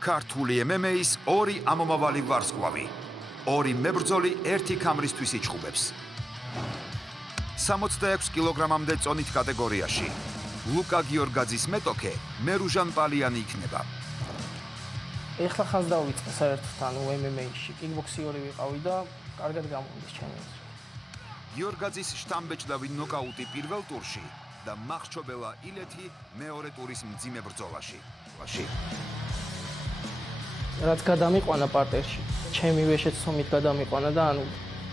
ქართული MMA-ის ორი ამომავალი ვარსკვლავი. ორი მებრძოლი ერთი ქამრისთვის იჩხუბებს. 66 კილოგრამამდე წონით კატეგორიაში. ლუკა გიორგაძის მეტოქე მერუჟან პალიანი იქნება. ეხლა ხანს დავიწყე საერთოდ ანუ MMA-ში. კიკბოქსიორი ვიყავი და კარგად გამოვიდეს ჩემი აზრით. გიორგაძის შტამბეჭდავი ნოკაუტი პირველ ტურში და მახრჩობელა ილეთი მეორე ტურის მძიმე ბრძოლაში. რაც გადამიყვანა პარტერში, ჩემი ვეშეც სომით გადამიყვანა და ანუ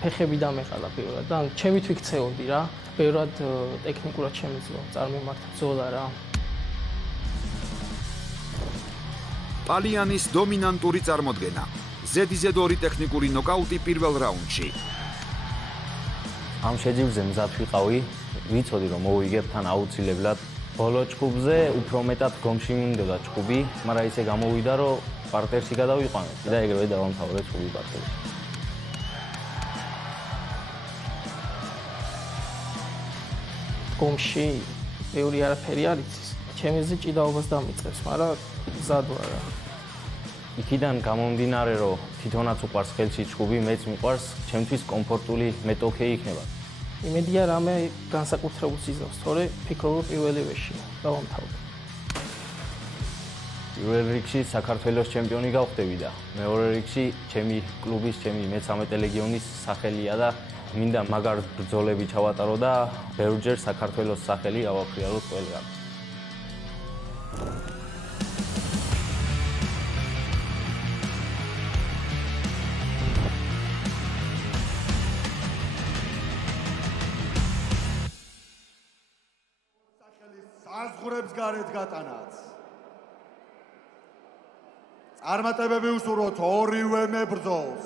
ფეხები დამეყალა პირველად და ანუ ჩემით ვიქცეოდი რა. ბევრად ტექნიკურად შემეძლო წარმომართა ბრძოლა რა. პალიანის დომინანტური წარმოდგენა. ზედიზედ ორი ტექნიკური ნოკაუტი პირველ რაუნდში. ამ შეჯიბრზე მზად ვიყავი, ვიცოდი რომ მოვიგებ თან აუცილებლად. ბოლო ჭკუბზე უფრო მეტად გომში მინდოდა ჭკუბი, მაგრამ ისე გამოვიდა რომ პარტერში გადავიყვანეთ და ეგრევე დავამთავრე ჭკუბი პარტერში. გომში ბევრი არაფერი არ იცის. ჩემზე ჭიდაობას დამიწყებს, მაგრამ მზად ვარ რა. იქიდან გამომდინარე რომ თვითონაც უყვარს ხელში ჭკუბი, მეც მიყვარს, ჩემთვის კომფორტული მეტოქე იქნება. იმედია რამე განსაკუთრებულს იზრავს, თორე ფიქრობ პირველი ვეში დავამთავრე. პირველ რიგში საქართველოს ჩემპიონი გავხდები და მეორე რიგში ჩემი კლუბის, ჩემი მე-13 ლეგიონის სახელია და მინდა მაგარ ბრძოლები ჩავატარო და ბევრჯერ საქართველოს სახელი ავაფრიალოთ ყველგან. საზღვრებს გარეთ გატანაც. წარმატებები უსურვოთ ორივე მებრძოლს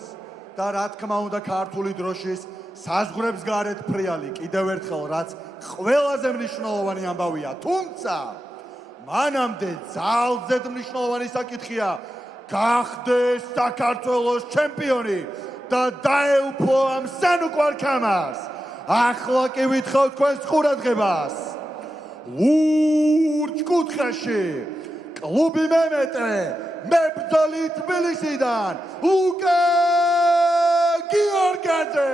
და რა თქმა უნდა ქართული დროშის საზღვრებს გარეთ ფრიალი კიდევ ერთხელ რაც ყველაზე მნიშვნელოვანი ამბავია, თუმცა მანამდე ძალზედ მნიშვნელოვანი საკითხია გახდეს საქართველოს ჩემპიონი და დაეუფლო ამ სანუკვარ ქამას. ახლა კი ვითხოვთ თქვენს ყურადღებას. ლურჯ კუთხეში კლუბი მე-13 მებრძოლი თბილისიდან ლუკა გიორგაძე.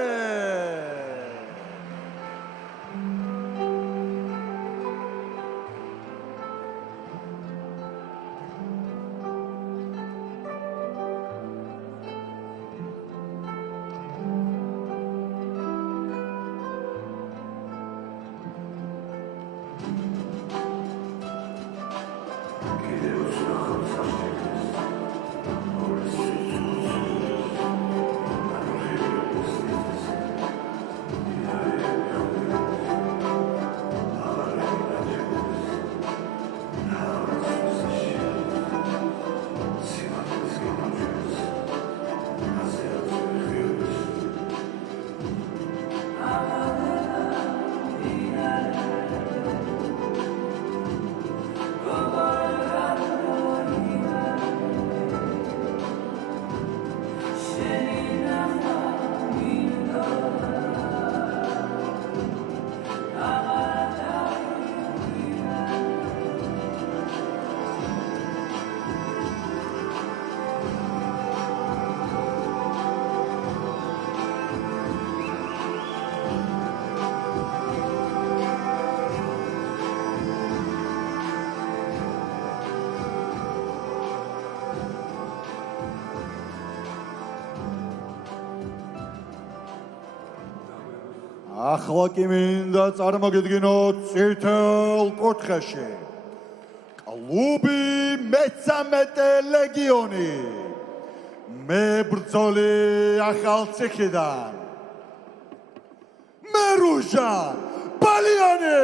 ახლა კი მინდა წარმოგიდგინოთ წითელ კუთხეში კლუბი მე-13 ლეგიონი მებრძოლი ახალციხიდან მერუჟან პალიანი.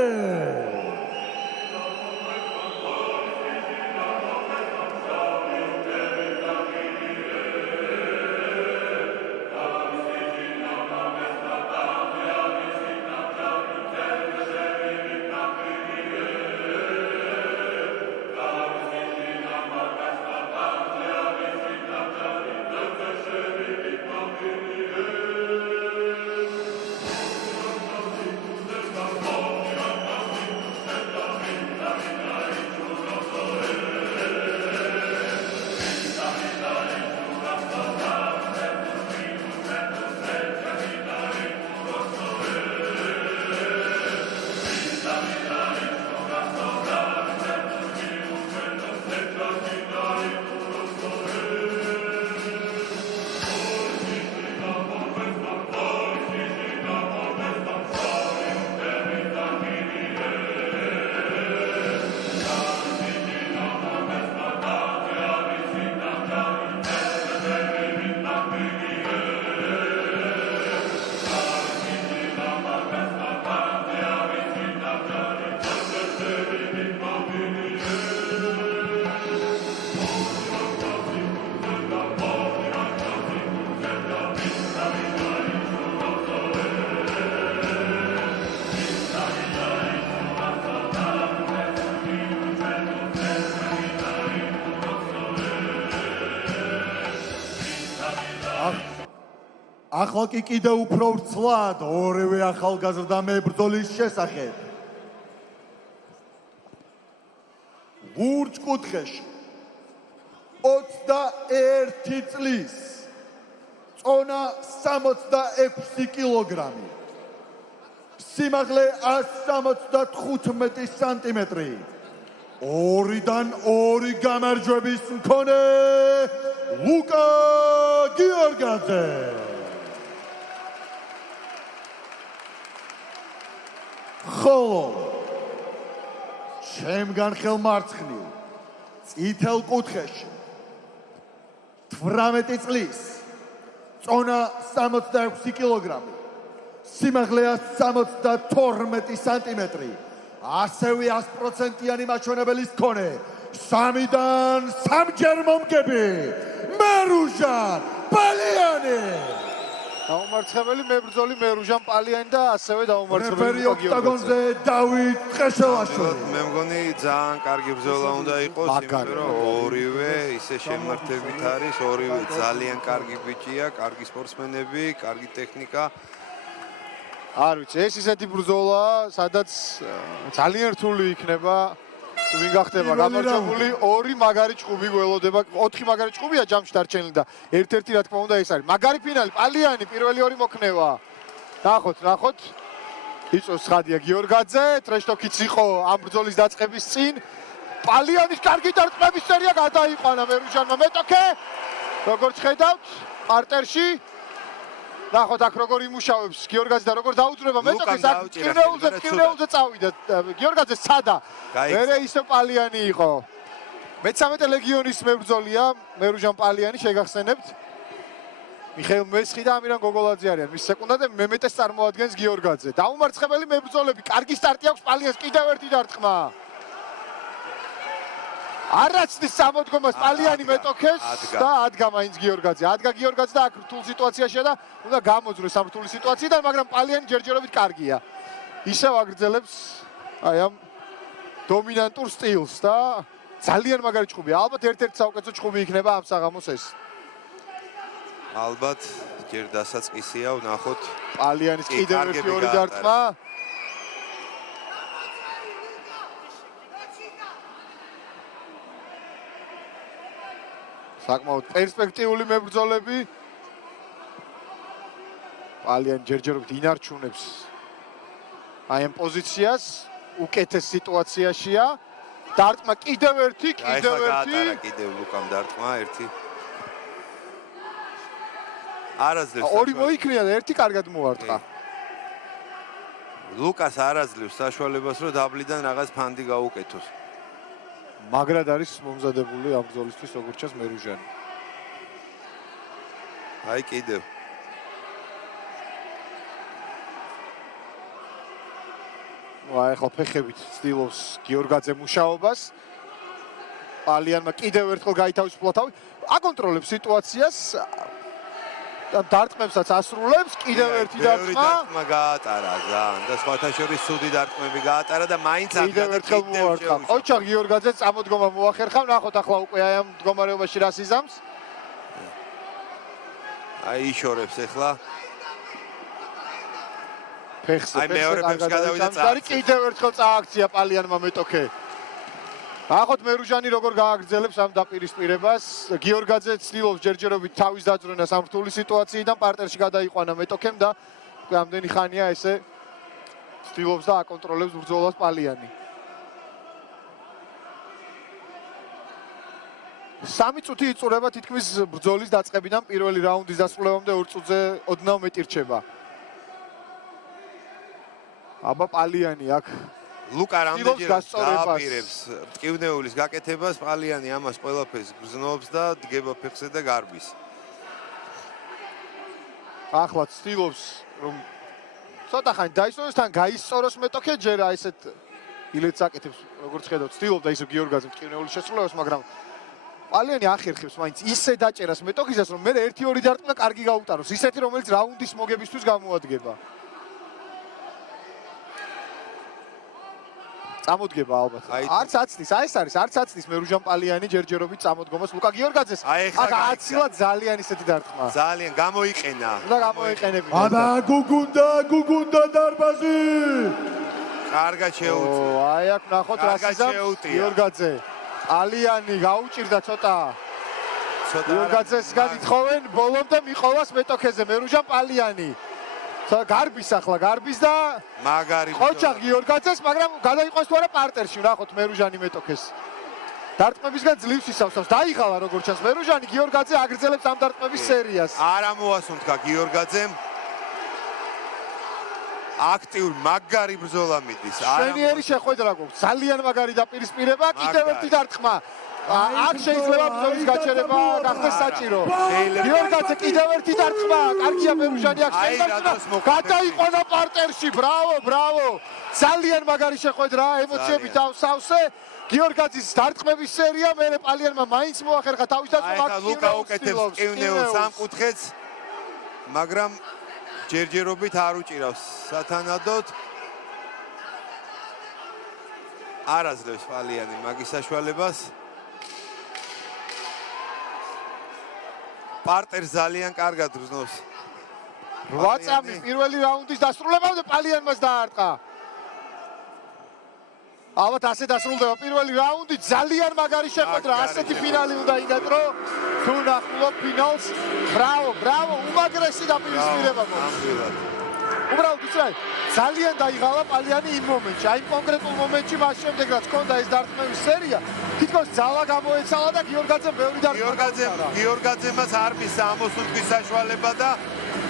ახლა კი კიდევ უფრო ვრცლად ორივე ახალგაზრდა მებრძოლის შესახებ. ლურჯ კუთხეში 21 წლის წონა 66 კილოგრამი. სიმაღლე 175 სანტიმეტრი. ორიდან ორი გამარჯვების მქონე ლუკა გიორგაძე. ხოლო ჩემგან ხელმარცხნივ წითელ კუთხეში 18 წლის წონა 66 კილოგრამი. სიმაღლე 172 სანტიმეტრი. ასევე 100%-იანი მაჩვენებლის მქონე 3-დან 3-ჯერ მომგები მერუჟან პალიანი. დაუმარცხებელი მებრძოლი მერუჟან პალიანი და ასევე დაუმარცხებელი რეფერი ოქტაგონზე დავით ყეშელაშვილი. მე მგონი ძალიან კარგი ბრძოლა უნდა იყოს, იმიტომ რომ ორივე ისე შემართებით არის, ორივე ძალიან კარგი ბიჭია, კარგი სპორტსმენები, კარგი ტექნიკა. არ ვიცი, ეს ისეთი ბრძოლა, სადაც ძალიან რთული იქნება. ვინ გახდება გამარჯვებული? ორი მაგარი ჭუბი გველოდება, 4 მაგარი ჭუბია ჯამში დარჩენილი და ერთ-ერთი რა თქმა უნდა ეს არის. მაგარი ფინალი, პალიანი პირველი ორი მოქნება. ნახოთ. იწოს ხადია გიორგაძე, ტრეშტოკიც იყო ამ ბრძოლის დაწყების წინ. პალიანის კარგი დარტყმების სერია გადაიყვანა მერუჟანმა მეტოქე. როგორც ხედავთ, პარტერში ნახოთ აქ როგორ იმუშავებს გიორგაძე და როგორ დაუძრება მეტოქეს აქ კირნეულზე წავიდა გიორგაძე სცადა მერე ისე პალიანი იყო მე-13 ლეგიონის მებრძოლია მერუჟან პალიანი შეგახსენებთ მიხეილ მესხი და ამირან გოგოლაძე არიან მის სეკუნდად მე-10-ს წარმოადგენს გიორგაძე დაუმარცხებელი მებრძოლები კარგი სტარტი აქვს პალიანს კიდევ ერთი დარტყმა არაცნის სამოდგომას პალიანი მეტოქეს და ადგა მაინც გიორგაძე. ადგა გიორგაძე და აქ რთულ სიტუაციაშია და უნდა გამოძროს ამ რთული სიტუაციიდან, მაგრამ პალიანი ჯერჯერობით კარგია. ისევ აგრძელებს აი ამ დომინანტურ სტილს და ძალიან მაგარი ჭუბია. ალბათ ერთ-ერთი საუკეთესო ჭუბი იქნება ამ საღამოს ეს. ალბათ ჯერ დასაწყისია, ვნახოთ პალიანის კიდევ ერთი ორი დარტყმა. საკმაოდ პერსპექტიული მებრძოლები. პალიანი ჯერჯერობით ინარჩუნებს აი ამ პოზიციას, უკეთეს სიტუაციაშია. დარტყმა კიდევ ერთი. კიდევ ლუკამ დარტყმა ერთი. არაძლევს. ორი მოიქნია და ერთი კარგად მოარტყა. ლუკას არაძლევს საშუალებას, რომ დაბლიდან რაღაც ფანდი გაუკეთოს. მაგრად არის მომზადებული ამ ბრძოლისთვის როგორც ჩანს მერუჟანი. აი კიდევ. აი ახლა ფეხებით ცდილობს გიორგაძე მუშაობას. პალიანმა კიდევ ერთხელ გაითავისუფლა თავი. აკონტროლებს სიტუაციას. დარტყმებსაც ასრულებს, კიდევ ერთი დარტყმა. დარტყმა გაატარა ძალიან და სხვათა შორის ცუდი დარტყმები გაატარა და მაინც კიდევ ერთხელ მოარტყა. ოჩარ გიორგაძე წამოდგომა მოახერხა, ნახოთ ახლა უკვე აი ამ მდგომარეობაში რას იზამს. აი იშორებს ახლა. ფეხზე მეორე ფეხს გადავიდა წააქცია. კიდევ ერთხელ წააქცია პალიანმა მეტოქე. ნახოთ მერუჟანი როგორ გააგრძელებს ამ დაპირისპირებას. გიორგაძე ცდილობს ჯერჯერობით თავის დაძრონას ამ რთული სიტუაციიდან პარტერში გადაიყვანა მეტოქემ და უკვე ამდენი ხანია ესე ცდილობს და აკონტროლებს ბრძოლას პალიანი. 3 წუთი იწურება თითქმის ბრძოლის დაწყებიდან პირველი რაუნდის დასრულებამდე 2 წუთზე ოდნავ მეტი რჩება. აბა პალიანი აქ ლუკა რამდენჯერ დააპირებს ტკივნეულის გაკეთებას, პალიანი ამას ყველაფერს გრძნობს და დგება ფეხზე და გარბის. ახლა ცდილობს რომ ცოტა ხანი დაისწოროს, თან გაისწოროს მეტოქე, ჯერ აი ესეთ ილეთს აკეთებს, როგორც ხედავთ, ცდილობდა ისე გიორგაძე ტკივნეულის შესრულებას, მაგრამ პალიანი ახერხებს მაინც ისე დაჭერას მეტოქისას, რომ მე 1-2 დარტყმა კარგი გაუტაროს, ისეთი რომელიც რაუნდის მოგებისთვის გამოადგება. წამოდგება ალბათ. აი, არც აცნის, აი ეს არის, არც აცნის მერუჟან პალიანი ჯერჯერობით წამოდგომას ლუკა გიორგაძეს. აი, ეხლა აქ აცილად ძალიან ისეთი დარტყმა. ძალიან გამოიყენა. უნდა გამოიყენებინა. ადა გუგუნდა დარბაზი. კარგად შეუწია. აი აქ ნახოთ რა კარგად სიზამს შეუტია. გიორგაძე. ალიანი გაუჭირდა ცოტა. ცოტა გიორგაძესგან ითხოვენ ბოლომდე მიყოლას მეტოქეზე მერუჟან პალიანი. გარბის ახლა გარბის და მაგარი ხოჭა გიორგაძეს, მაგრამ გადაიყვანს თუ არა პარტერში, ნახოთ მერუჟანი მეტოქეს. დარტყმებისგან ძლივს ისავსავს. დაიღალა როგორც ჩანს მერუჟანი, გიორგაძე აგრძელებს ამ დარტყმების სერიას. არა მოასუნთქა გიორგაძემ. აქტიურ მაგარი ბრძოლა მიდის. შვენიერი შეხვედრა გვაქვს. ძალიან მაგარი დაპირისპირება, კიდევ ერთი დარტყმა. აქ შეიძლება ბრძოლის გაჩერება გახდეს საჭირო. გიორგაძე კიდევ ერთი დარტყმა. კარგია მერუჟანი აქ შეიძლება. გადაიყვანა პარტერში. ბრავო. ძალიან მაგარი შეხვედრა, ემოციები თავსავსე. გიორგაძის დარტყმების სერია, მერე პალიანმა მაინც მოახერხა თავის დაწვა. ახლა ლუკა უკეთებს კივნეულს სამკუთხედს, მაგრამ ჯერჯერობით არ უჭირავს სათანადოდ. არ აძლევს პალიანი მაგის საშუალებას. პარტერს ძალიან კარგად გრძნობს. 8 წამის პირველი რაუნდის დასრულებამდე პალიანმაც დაარტყა. ალბათ ასე დასრულდება პირველი რაუნდი, ძალიან მაგარი შეხვედრა, ასეთი ფინალი უნდა ინატრო. თუ ნახულობ ფინალს, ბრავო, უმაგრესი დაპირისპირება ნამდვილად. უბრალოდ იცი, ძალიან დაიღალა პალიანი იმ მომენტში, აი კონკრეტულ მომენტში, მას შემდეგ რაც ჰქონდა ეს დარტყმების სერია, თითქოს ძალა გამოეცალა და გიორგაძემ ბევრი დარტყმა. გიორგაძემაც არ მისცა ამოსუნთქვის საშუალება და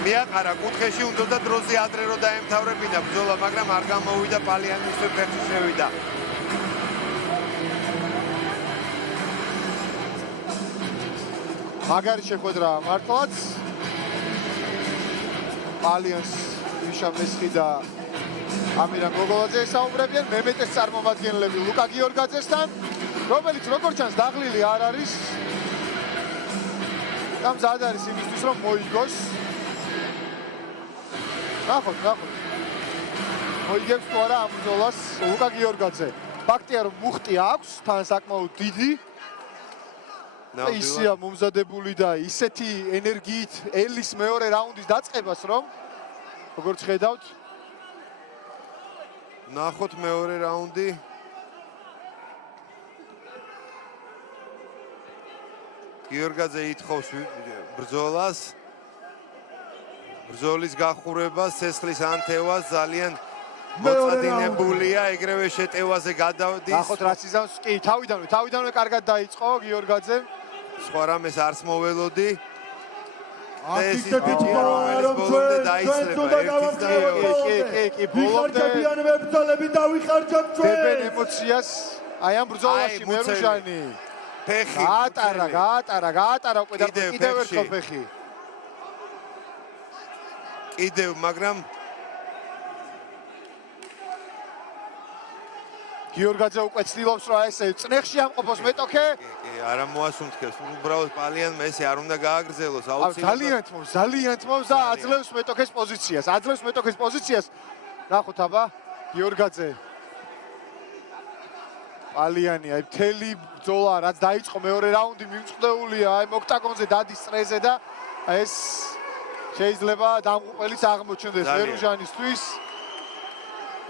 მიაყარა კუთხეში, უნდა დროზე ადრე რო დაემთავრებინა ბრძოლა, მაგრამ არ გამოვიდა პალიანი ისე ფეხში შევიდა. მაგარი შეხვედრა მართლაც. პალიანს მიშა მესხი და ამირან გოგოლაძე ესაუბრებიან მემეტეს წარმომადგენლები ლუკა გიორგაძესთან, რომელიც როგორც ჩანს დაღლილი არ არის. და მზად არის იმისთვის რომ მოიგოს. ნახოთ. მოიგებს თუ არა ამ ბრძოლას ლუკა გიორგაძე. ფაქტია რომ მუხტი აქვს, თან საკმაოდ დიდი. ისია მომზადებული და ისეთი ენერგიით ელის მეორე რაუნდის დაწყებას რომ როგორც ხედავთ ნახოთ მეორე რაუნდი. გიორგაძე ითხოვს ბრძოლას. ბრძოლის გახურებას, სესხლის ანთევას ძალიან მოწადინებულია, ეგრევე შეტევაზე გადავდის. ნახოთ რა სიზამს, კი, თავიდანვე კარგად დაიწყო გიორგაძემ. სხვა რამეს არც მოველოდი. აქ რომ კი, ბოლომდე მებრძოლები დავიხარჯოთ ჩვენ. დებენ ემოციას აი ამ ბრძოლაში მერუჟანი. ფეხი. გაატარა უკვე და კიდევ ერთხელ ფეხი. კიდევ, მაგრამ გიორგაძე უკვე ცდილობს რომ ესე წნეხში ამყოფოს მეტოქე. კი, არა მოასუნთქებს. უბრალოდ პალიანმა ესე არ უნდა გააგრძელოს აუცილებლად. ძალიან თმობს და აძლევს მეტოქეს პოზიციას. ნახოთ აბა გიორგაძე. პალიანი აი მთელი ბრძოლა რაც დაიწყო მეორე რაუნდი მიმწყდეულია აი ოქტაგონზე დადის წრეზე და ეს შეიძლება დამღუპელიც აღმოჩნდეს მერუჟანისთვის.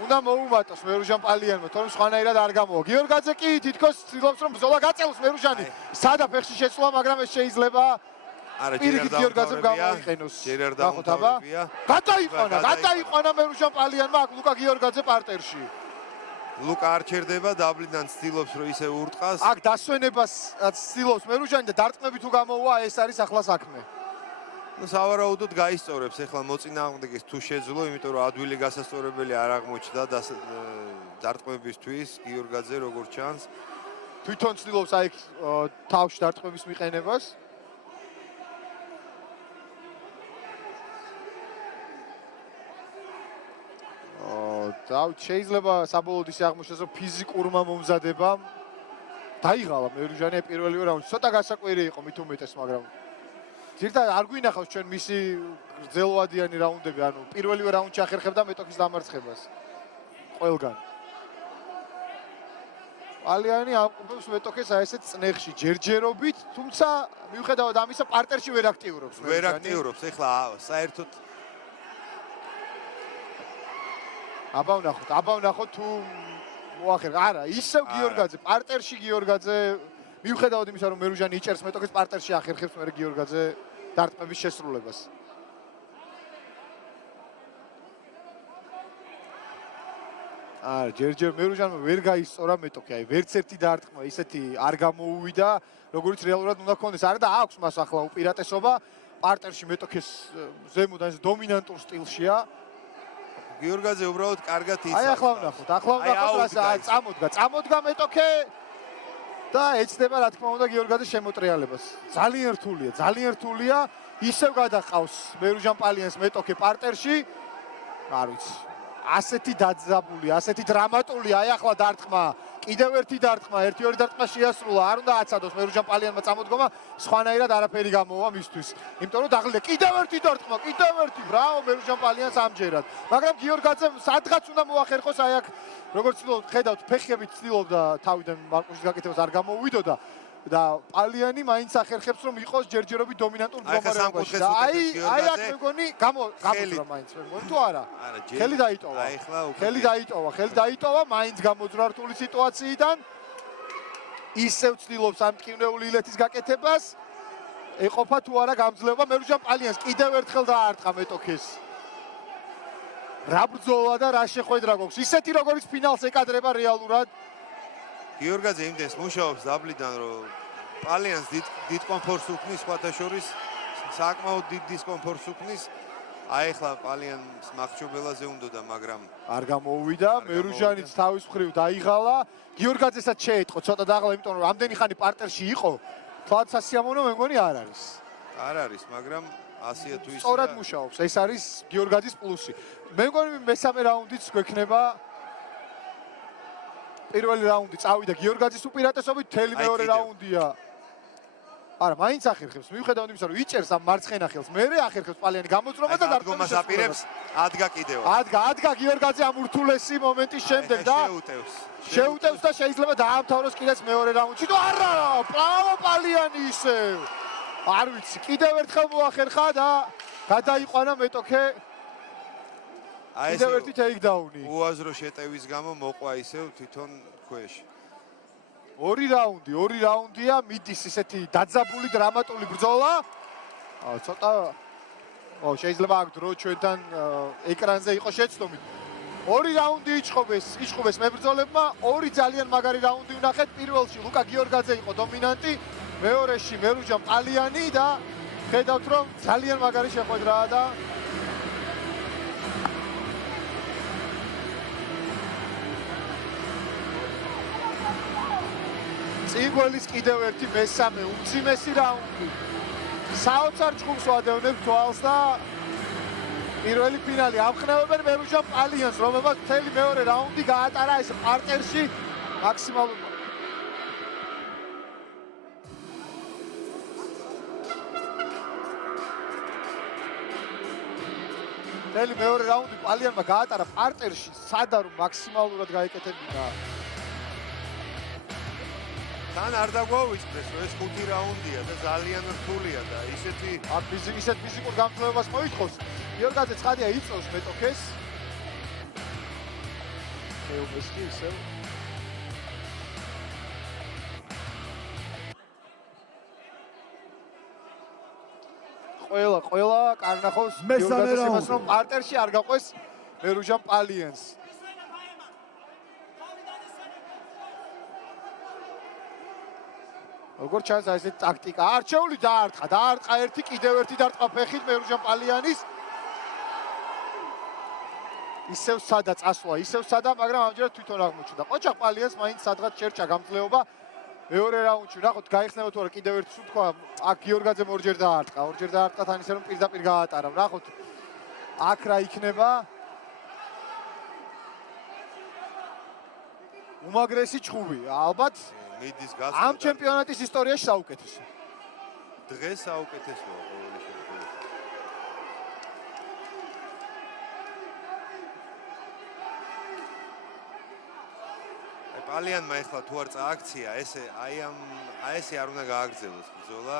უნდა მოუმატოს მერუჟან პალიანმა, თორემ სხვანაირად არ გამოვა. გიორგაძე კი თითქოს ცდილობს რომ ბრძოლა გაწელოს მერუჟანი. სადა ფეხში შეცვლა, მაგრამ ეს შეიძლება პირიქით გიორგაძემ გამოიყენოს. ნახოთ აბა. გადაიყვანა მერუჟან პალიანმა აქ ლუკა გიორგაძე პარტერში. ლუკა არ ჩერდება, დაბლიდან ცდილობს რომ ისე ურტყას. აქ დასვენებას ცდილობს მერუჟანი და დარტყმები თუ გამოვა, ეს არის ახლა საქმე. სავარაუდოდ გაისწორებს ახლა მოწინააღმდეგეს თუ შეძლო, იმიტომ რომ ადვილი გასასწორებელი არ აღმოჩნდა დარტყმებისთვის გიორგაძე როგორც ჩანს. თვითონ ცდილობს აი თავში დარტყმების მიყენებას. შეიძლება საბოლოოდ ისე აღმოჩნდეს რომ ფიზიკურმა მომზადებამ დაიღალა მერუჟანი პირველი რაუნდი. ცოტა გასაკვირი იყო მით უმეტეს, მაგრამ ზირთად არ გვინახავს ჩვენ მისი გრძელვადიანი რაუნდები, ანუ პირველივე რაუნდში ახერხებდა მეტოქის დამარცხებას ყველგან. პალიანი ამყოფებს მეტოქეს აი ესეთ წნეხში ჯერჯერობით, თუმცა მიუხედავად ამისა პარტერში ვერ აქტიურობს. ვერ აქტიურობს. ეხლა საერთოდ აბა ვნახოთ თუ მოახერხა. არა, ისევ გიორგაძე, პარტერში გიორგაძე მიუხედავად იმისა, რომ მერუჟანი იჭერს მეტოქეს პარტერში ახერხებს მე გიორგაძე დარტყმების შესრულებას. ჯერჯერ მერუჟანმა ვერ გაისწორა მეტოქი, აი ვერც ერთი დარტყმა ისეთი არ გამოუვიდა, როგორც რეალურად უნდა ქონდეს. არა და აქვს მას ახლა უპირატესობა პარტერში მეტოქის ზემოდან ეს დომინანტურ სტილშია. გიორგაძე უბრალოდ კარგად იცავს. აი ახლა ვნახოთ წამოდგა მეტოქე და ეცდება რა თქმა უნდა გიორგაძეს შემოტრიალებას. ძალიან რთულია, ისევ გადაყავს მერუჟან პალიანს მეტოქე პარტერში. არ ვიცი. ასეთი დაძაბული, ასეთი დრამატული, აი ახლა დარტყმა, კიდევ ერთი დარტყმა, ერთი-ორი დარტყმა შეასრულა, არ უნდა აცადოს მერუჟან პალიანმა წამოდგომა, სხვანაირად არაფერი გამოვა მისთვის. იმიტომ რომ დაღლიდა კიდევ ერთი დარტყმა, კიდევ ერთი, ბრავო მერუჟან პალიანს ამჯერად. მაგრამ გიორგაძე სადღაც უნდა მოახერხოს, აი აქ როგორც ხედავთ, ფეხებით ცდილობდა თავიდან მარკუშის გაკეთებას არ გამოუვიდოდა და პალიანი მაინც ახერხებს რომ იყოს ჯერჯერობით დომინანტურ მდგომარეობაში. და აი აქ მეგონი გამოძრა მაინც მეგონი თუ არა? ხელი დაიტოვა. ხელი დაიტოვა, მაინც გამოძრა რთული სიტუაციიდან. ისევ ცდილობს ამ მტკივნეული ილეთის გაკეთებას. ეყოფა თუ არა გამძლეობა მერუჟან პალიანს კიდევ ერთხელ დაარტყა მეტოქეს. რა ბრძოლა და რა შეხვედრა გვაქვს. ისეთი როგორც ფინალს ეკადრება რეალურად. გიორგაძე იმდენს მუშაობს დაბლიდან, რომ პალიანს დიდ კომფორტს უქმნის, სხვათა შორის საკმაოდ დიდ დისკომფორტს უქმნის. აი ახლა პალიანს მახრჩობელაზე უნდოდა, მაგრამ არ გამოუვიდა. მერუჟანიც თავის მხრივ დაიღალა. გიორგაძესაც შეეტყო ცოტა დაღლა, იმიტომ რომ ამდენი ხანი პარტერში იყო. თვალთ სასიამოვნო მე მგონი არ არის. არ არის, მაგრამ ასია თუ ისე. სწორად მუშაობს. ეს არის გიორგაძის პლუსი. მე მგონი მესამე რაუნდიც გვექნება. პირველი რაუნდი წავიდა გიორგაძის უპირატესობით, მთელი მეორე რაუნდია. არა, მაინც ახერხებს. მიუხედავად იმისა, რომ იჭერს ამ მარცხენა ხელს, მერე ახერხებს პალიანი გამოძრომას და დარტყმას აპირებს, ადგა კიდევ. ადგა გიორგაძე ამ ურთულესი მომენტის შემდეგ და შეუტევს და შეიძლება დაამთავროს კიდეც მეორე რაუნდში. თუ არა, ბრავო პალიანი ისევ. არ ვიცი, კიდევ ერთხელ მოახერხა და გადაიყვანა მეტოქე. კიდევ ერთი ტეიქდაუნი. უაზრო შეტევის გამო მოყვა ისევ თვითონ ქვეშ. ორი რაუნდია, მიდის ისეთი დაძაბული დრამატული ბრძოლა. ცოტა შეიძლება აქ დრო ჩვენთან ეკრანზე იყოს შეცდომი. ორი რაუნდი იჭყობეს მებრძოლებმა, ორი ძალიან მაგარი რაუნდი ვნახეთ. პირველში ლუკა გიორგაძე იყო დომინანტი, მეორეში მერუჟან პალიანი და ხედავთ რომ ძალიან მაგარი შეხვედრაა და წიგველის კიდევ ერთი მესამე უმძიმესი რაუნდი. საოცარ ჭხუბს ვადევნებ თვალს და პირველი ფინალი ამხნევებენ მერუჟან პალიანს, რომელმაც მთელი მეორე რაუნდი გაატარა ეს პარტერში მაქსიმალურად. მთელი მეორე რაუნდი პალიანმა გაატარა პარტერში, სადა რომ მაქსიმალურად გაეკეთებინა. თან არ დაგვაუწყდეს, რომ ეს 5 რაუნდია და ძალიან რთულია და ისეთი ისეთ ფიზიკურ გამძლეობას მოითხოვს. გიორგაძე ცხადია იწევს მეტოქეს. შეუმეს კი ისევ. ყველა კარნახობს გიორგაძეს იმას, რომ პარტერში არ გაყვეს მერუჟან პალიანს. როგორც ჩანს აი ესეთი ტაქტიკა. არჩეული დაარტყა ერთი, კიდევ ერთი დარტყა ფეხით მერუჟან პალიანის. ისევ სადა წასვლა, მაგრამ ამჯერად თვითონ აღმოჩნდა. ყოჩა პალიანს მაინც სადღაც შერჩა გამძლეობა. მეორე რაუნდში ნახოთ, გაიხსნება თუ არა კიდევ ერთი თუ თქვა, აქ გიორგაძემ ორჯერ დაარტყა თან ისე რომ პირდაპირ გაატარა. ნახოთ, აქ რა იქნება. უმაგრესი ჭხუბი, ალბათ მიდის გასვლა. ამ ჩემპიონატის ისტორიაში საუკეთესო. დღეს საუკეთესოა ყოველი შემთხვევაში. პალიანმა ეხლა თუ არ წააქცია, ესე არ უნდა გააგრძელოს ბრძოლა.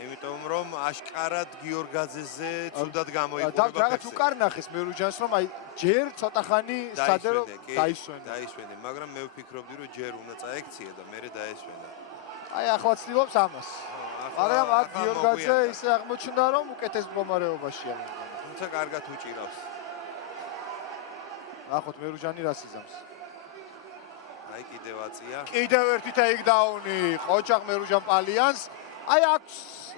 იმიტომ რომ აშკარად გიორგაძეზე ცუდად გამოიყურება ფეხზე. და რაღაც უკარნახეს მერუჯანს რომ აი ჯერ ცოტა ხანი სადერო დაისვენე, მაგრამ მე ვფიქრობდი რომ ჯერ უნდა წაექცია და მერე დაესვენა. აი ახლა ცდილობს ამას. მაგრამ აქ გიორგაძე ისე აღმოჩნდა რომ უკეთეს მდგომარეობაშია. თუმცა კარგად უჭირავს. ნახოთ მერუჯანი რას იზამს. აი კიდევ აწია. კიდევ ერთი ტეიქდაუნი ყოჩაღ მერუჯან პალიანს. აი აქვს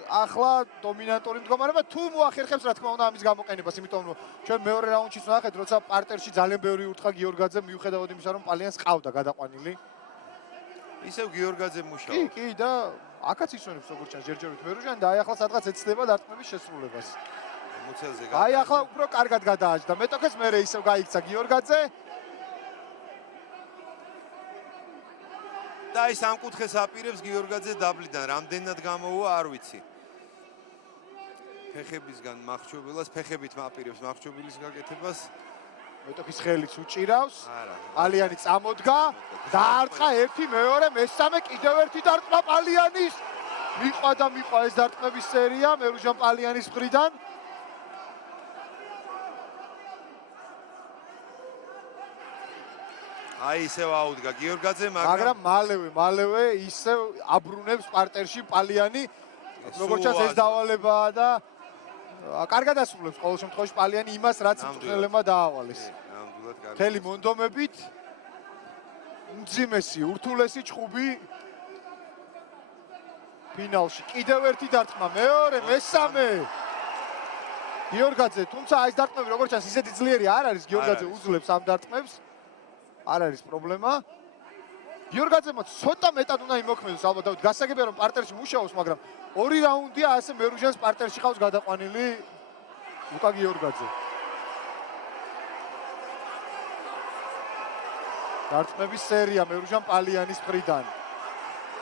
ახლა დომინანტური მდგომარეობა თუ მოახერხებს რა თქმა უნდა ამის გამოყენებას, იმიტომ რომ ჩვენ მეორე რაუნდშიც ნახეთ, როცა პარტერში ძალიან ბევრი ურთხა გიორგაძე მიუხედავად იმისა, რომ პალიანს ყავდა გადაყვანილი. ისევ გიორგაძე მუშაობს. კი და აქაც ისვენებს როგორც ჩანს ჯერჯერობით მერუჯანი და აი ახლა სადღაც ეცდება დარტყმების შესრულებას. მუცელზე აი ახლა უფრო კარგად გადააჭდა მეტოქეს, მერე ისევ გაიქცა გიორგაძე. და აი სამკუთხედს აპირებს გიორგაძე დაბლიდან, რამდენად გამოუვა არ ვიცი. ფეხებისგან მახრჩობილას, ფეხებით მაპირებს მახრჩობილის გაკეთებას. მეტოქის ხელიც უჭირავს. არა. პალიანი წამოდგა, დაარტყა ერთი, მეორე, მესამე, კიდევ ერთი დარტყმა პალიანის. მიყვა ეს დარტყმების სერია მერუჯან პალიანის მხრიდან. აი ისევ აუდგა გიორგაძე, მაგრამ მალევე ისევ აბრუნებს პარტერში პალიანი. როგორც ჩანს ეს დავალებაა და კარგად ასრულებს ყოველ შემთხვევაში პალიანი იმას, რაც მწვრთნელებმა დაავალეს. ნამდვილად კარგი. მთელი მონდომებით უმძიმესი, ურთულესი ჭხუბი ფინალში. კიდევ ერთი დარტყმა, მეორე, მესამე. გიორგაძე, თუმცა ეს დარტყმები როგორც ჩანს ისეთი ძლიერი არ არის, გიორგაძე უძლებს ამ დარტყმებს. არ არის პრობლემა. გიორგაძემაც ცოტა მეტად უნდა იმოქმედოს ალბათ, დავით, გასაგებია რომ პარტერში მუშაობს, მაგრამ ორი რაუნდია ასე მერუჯანს პარტერში ყავს გადაყვანილი ლუკა გიორგაძე. დარტყმების სერია მერუჯან პალიანის მხრიდან.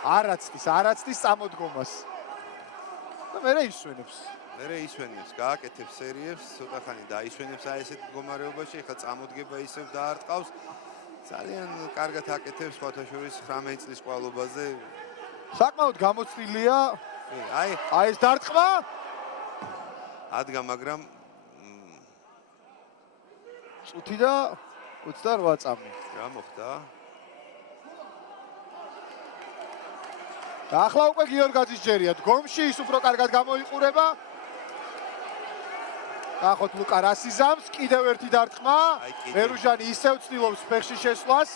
არაცდის წამოდგომას. და მერე ისვენებს. გააკეთებს სერიებს, ცოტა ხანი დაისვენებს აი ესეთ მდგომარეობაში, ეხლა წამოდგება ისევ დაარტყავს. ძალიან კარგად აკეთებს სხვათა შორის 19 წლის ყვალობაზე. საკმაოდ გამოცდილია. აი ეს დარტყმა ადგა, მაგრამ წუთი და 28 წამი. რა მოხდა? და ახლა უკვე გიორგაძის ჯერია დგომში, ის უფრო კარგად გამოიყურება. ნახოთ ლუკა რას იზამს, კიდევ ერთი დარტყმა. მერუჯანი ისევ ცდილობს ფეხში შესვლას.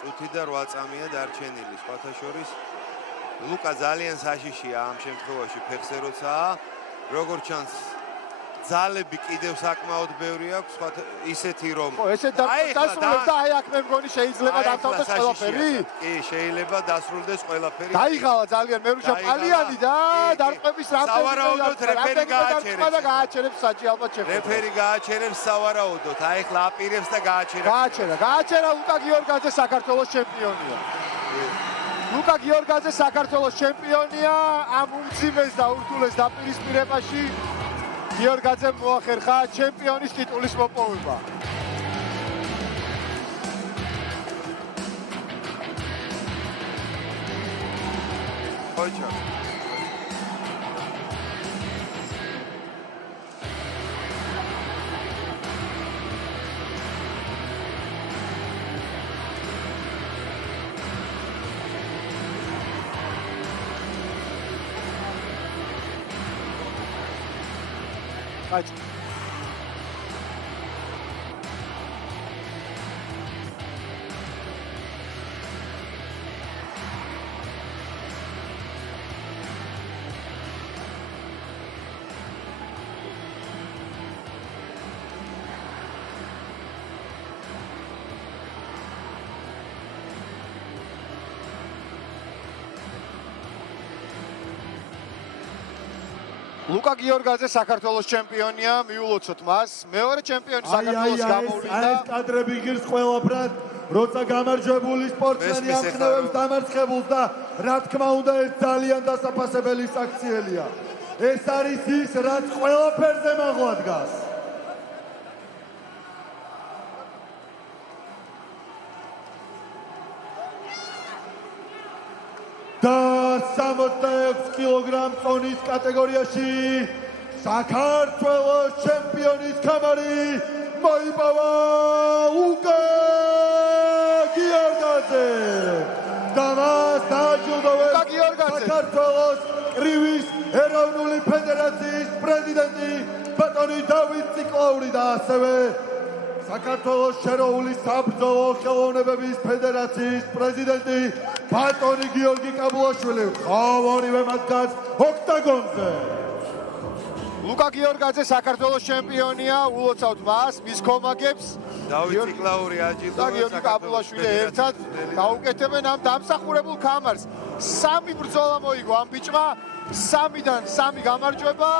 წუთი და 8 წამია დარჩენილი სხვათა შორის. ლუკა ძალიან საშიშია ამ შემთხვევაში ფეხზე როცაა. როგორც ჩანს ძალები კიდევ sakmaud ბევრი აქვს, ისეთი რომ ესე დასრულებს და აი აქ მე მგონი შეიძლება დამთავრდეს ყველაფერი. კი, შეიძლება დასრულდეს ყველაფერი. დაიღალა ძალიან მერუჟა პალიანი და დარტყმების სავარაუდოდ რეფერი გააჩერებს საჭი ალბათ შეხვდება. რეფერი გააჩერებს სავარაუდოდ, აი ახლა აპირებს და გააჩერებს. გააჩერა ლუკა გიორგაძე საქართველოს ჩემპიონია. ლუკა გიორგაძე საქართველოს ჩემპიონია ამ უმძიმეს და ურთულეს დაპირისპირებაში. გიორგაძემ მოახერხა ჩემპიონის ტიტულის მოპოვება. ხოჭა. Hadi. ლუკა გიორგაძე საქართველოს ჩემპიონია, მიულოცოთ მას. მეორე ჩემპიონი საქართველოს გამოვლინდა. ეს კადრები ღირს ყველაფრად, როცა გამარჯვებული სპორტსმენი ამხნევებს დამარცხებულს და რა თქმა უნდა ეს ძალიან დასაფასებელი საქციელია. ეს არის ის, რაც ყველაფერზე მაღლა დგას. 66 კილოგრამ წონის კატეგორიაში საქართველოს ჩემპიონის ქამარი მოიპოვა ლუკა გიორგაძე. და მას დააჯილდოვებს ლუკა გიორგაძე. საქართველოს კრივის ეროვნული ფედერაციის პრეზიდენტი ბატონი დავით ციკლაური და ასევე საქართველოს შერეული საბრძოლო ხელოვნებების ფედერაციის პრეზიდენტი ბატონი გიორგი კაბულაშვილი. ორივე მათგანს ოქტაგონზე. ლუკა გიორგაძე საქართველოს ჩემპიონია, ულოცავთ მას, მის კომაგებს. დავით ციკლაური და აჯილდოვებს გიორგი კაბულაშვილი ერთად გაუკეთებენ ამ დამსახურებულ ქამარს. 3 ბრძოლა მოიგო ამ ბიჭმა, 3-დან 3 გამარჯვება.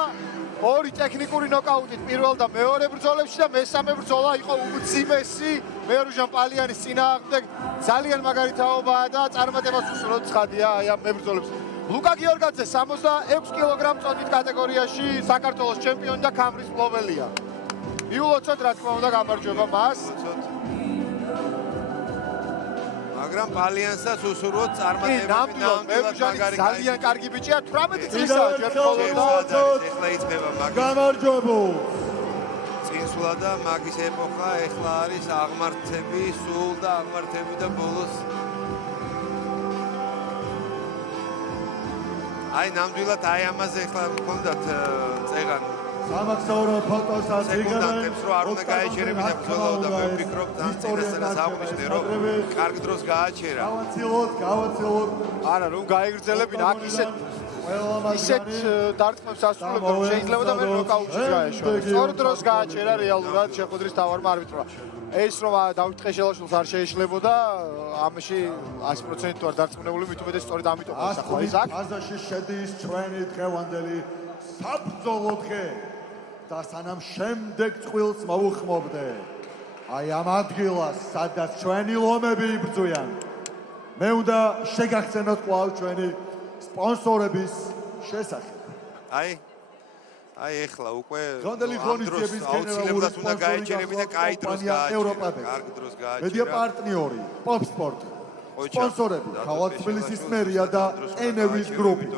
2 ტექნიკური ნოკაუტით პირველ და მეორე ბრძოლებში და მესამე ბრძოლა იყო უძიმესი მერუჟან პალიანის წინააღმდეგ. ძალიან მაგარი თაობაა და წარმატებას უსურვოთ ცხადია აი ამ მებრძოლებს. ლუკა გიორგაძე 66 კილოგრამ წონით კატეგორიაში საქართველოს ჩემპიონი და ქამრის მფლობელია. მიულოცოთ რა თქმა უნდა გამარჯვება მას. მაგრამ პალიანსაც უსურვოთ წარმატებები ნამდვილად მერუჟანი ძალიან კარგი ბიჭია 18 წლისაა ჯერ მხოლოდ ეხლა იწყება მაგის გამარჯვებულ წინსვლა და მაგის ეპოქა ეხლა არის აღმართები სულ და აღმართები და ბოლოს აი ნამდვილად აი ამაზე ეხლა გქონდათ წეგან სამახსოვრო ფოტოსაც სეკუნდანტებს რო არ უნდა გაეჩერებინა ბრძოლა და მე ვფიქრობ თან წინასწარ აღნიშნე რომ კარგ დროს გააჩერა გავაცილოთ არა რომ გაიგრძელებინა აქ ისეთ დარტყმებს ასრულებდა რომ შეიძლება და მე ნოკაუტში გაეშვა. სწორ დროს გააჩერა რეალურად შეხვედრის თავარმა არბიტრმა. ეს რომ დავით ტყეშელაშვილს არ შეეშლებოდა ამაში 100% ვარ დარწმუნებული მით უმეტეს სწორედ ამიტომ ახლა ის აქ ფაზაში შედის ჩვენი დღევანდელი საბრძოლო დღე და სანამ შემდეგ წყვილს მოუხმობდე აი ამ ადგილას სადაც ჩვენი ლომები იბრძვიან მე უნდა შეგახსენოთ კვლავ ჩვენი სპონსორების შესახებ აი ეხლა უკვე დღევანდელი ღონისძიების გენერალური უნდა გაეჩერებინა კაი დროს გააჩერა კარგ დროს გააჩერა მედია პარტნიორი პოპსპორტ სპონსორები ქალაქ თბილისის მერია და ენევის გრუპი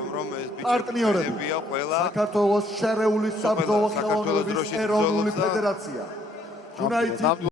პარტნიორები საქართველოს შერეული საბრძოლო ხელოვნების ეროვნული ფედერაცია ჯუნაიდი